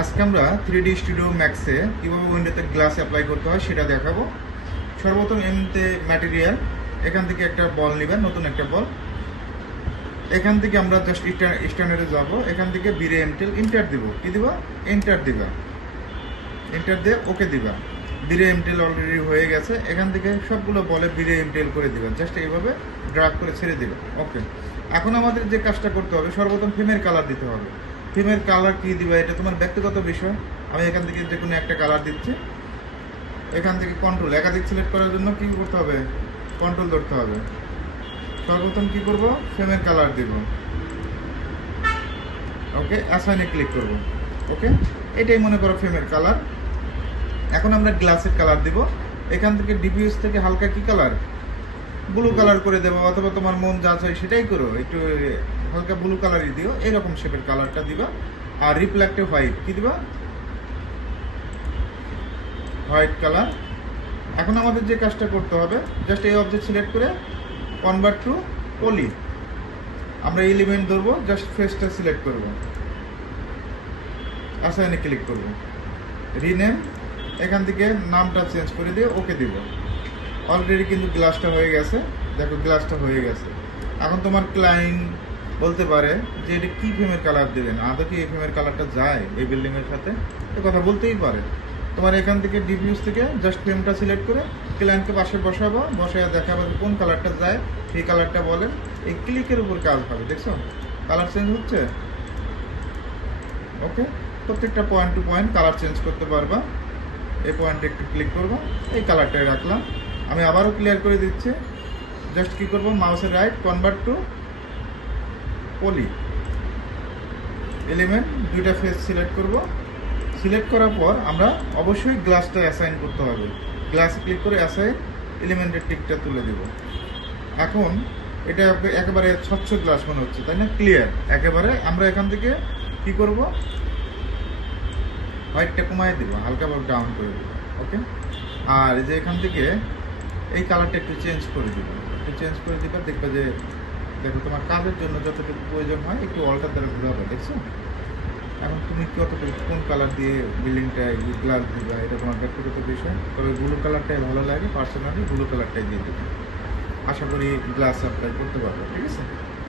আজকে আমরা 3D studio ম্যাক্সে কীভাবে উইন্ডোতে গ্লাস অ্যাপ্লাই করতে হয় সেটা দেখাবো। সর্বপ্রথম এমনিতে ম্যাটেরিয়াল, এখান থেকে একটা বল নেবেন, নতুন একটা বল। এখান থেকে আমরা জাস্ট স্ট্যান্ডার্ডে যাব, এখান থেকে বিরে এমটেল ইন্টার দিব। কি দিবা? এন্টার দিবা। এন্টার দিয়ে ওকে দিবা। বিরে এমটেল অলরেডি হয়ে গেছে। এখান থেকে সবগুলো বলে বিরে এমটেল করে দিবা, জাস্ট এইভাবে ড্রাগ করে ছেড়ে দিবা। ওকে, এখন আমাদের যে কাজটা করতে হবে, সর্বপ্রথম ফ্রেমের কালার দিতে হবে। ফ্রেমের কালার কি দিবা এটা তোমার ব্যক্তিগত বিষয়। আমি এখান থেকে যে কোনো একটা কালার দিচ্ছি। এখান থেকে কন্ট্রোল, একাধিক সিলেক্ট করার জন্য কি করতে হবে? কন্ট্রোল ধরতে হবে। সর্বপ্রথম কি করব? ফ্রেমের কালার দিব। ওকে, অ্যাসাইনে ক্লিক করব। ওকে, এটাই মনে করো ফ্রেমের কালার। এখন আমরা গ্লাসের কালার দিব। এখান থেকে ডিফিউজ থেকে হালকা কি কালার? ব্লু কালার করে দেবো, অথবা তোমার মন যা চাই সেটাই করো, একটু হালকা ব্লু কালারই দিও, এরকম শেপের কালারটা দিবা। আর রিফ্লেক্টিভ হোয়াইট কি দিবা? White colour. এখন আমাদের যে কাজটা করতে হবে, জাস্ট এই অবজেক্ট সিলেক্ট করে কনভার্ট টু পলি, আমরা এলিমেন্ট ধরবো, জাস্ট ফেসটা সিলেক্ট করব, অ্যাসাইনে ক্লিক করব, রিনেম, এখান থেকে নামটা চেঞ্জ করে দিয়ে ওকে দিব। অলরেডি কিন্তু গ্লাসটা হয়ে গেছে। দেখো গ্লাসটা হয়ে গেছে। এখন তোমার ক্লায়েন্ট বলতে পারে যে এটা কি ফ্রেমের কালার দিলেন, আদৌ কি এই ফ্রেমের কালারটা যায় এই বিল্ডিংয়ের সাথে? এ কথা বলতেই পারে। তোমার এখান থেকে ডিফিউজ থেকে জাস্ট ফ্রেমটা সিলেক্ট করে ক্লায়েন্টকে পাশে বসাবো, বসায় দেখাবো যে কোন কালারটা যায়, সেই কালারটা বলেন। এই ক্লিকের উপর কাজ হবে, দেখছো কালার চেঞ্জ হচ্ছে। ওকে, প্রত্যেকটা point to point colour change করতে পারবা। এই পয়েন্টে একটু ক্লিক করবো, এই কালারটাই রাখলাম। আমি আবারও ক্লিয়ার করে দিচ্ছি। জাস্ট কি করবো? মাউসের right, convert to poly, element, দুইটা ফেস সিলেক্ট করব। সিলেক্ট করার পর আমরা অবশ্যই গ্লাসটা অ্যাসাইন করতে হবে। গ্লাসে ক্লিক করে অ্যাসাইন, এলিমেন্টের টিকটা তুলে দেব। এখন এটা একেবারে স্বচ্ছ গ্লাস মনে হচ্ছে, তাই না? ক্লিয়ার একেবারে। আমরা এখান থেকে কি করব? হোয়াইটটা কমাই দেবো, হালকাভাবে ডাউন করে দেবো। ওকে, আর যে এখান থেকে এই কালারটা একটু চেঞ্জ করে দিব, একটু চেঞ্জ করে দিবা। দেখবে যে দেখো তোমার কাজের জন্য যতটুকু প্রয়োজন হয় একটু অল্টার দ্বারা ঘুরাবে, দেখছো? এখন তুমি কতটুকু কোন কালার দিয়ে বিল্ডিংটা গ্লাস দিবা এটা তোমার ব্যক্তিগত বিষয়। তবে ব্লু কালারটাই ভালো লাগে, পার্সোনালি ব্লু কালারটাই দিয়ে দেবে। আশা করি গ্লাস অ্যাপ্লাই করতে পারবো। ঠিক আছে।